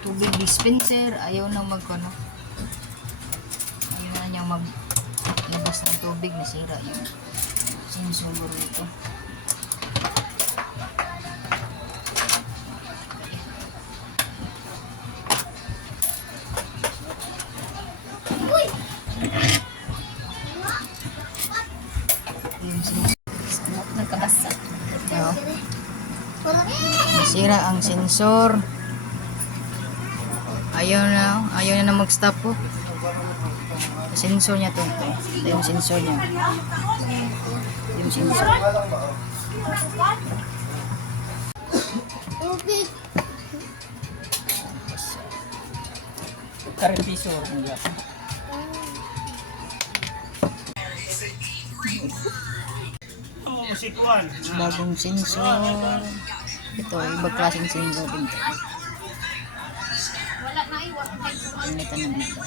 tubig dispenser, ayaw na magkano. Ayaw na niyang maglabas ng tubig, nasira yung sensor ito. Nagkabasa. Oh. Nasira ang sensor. Ayaw na mag-stop po. Sensor niya to. Ito yung sensor niya. Yung sensor. Karpiso. Bagong sensor. Ito, ibang klaseng sensor din to. Wala na iwan. Initan na dito.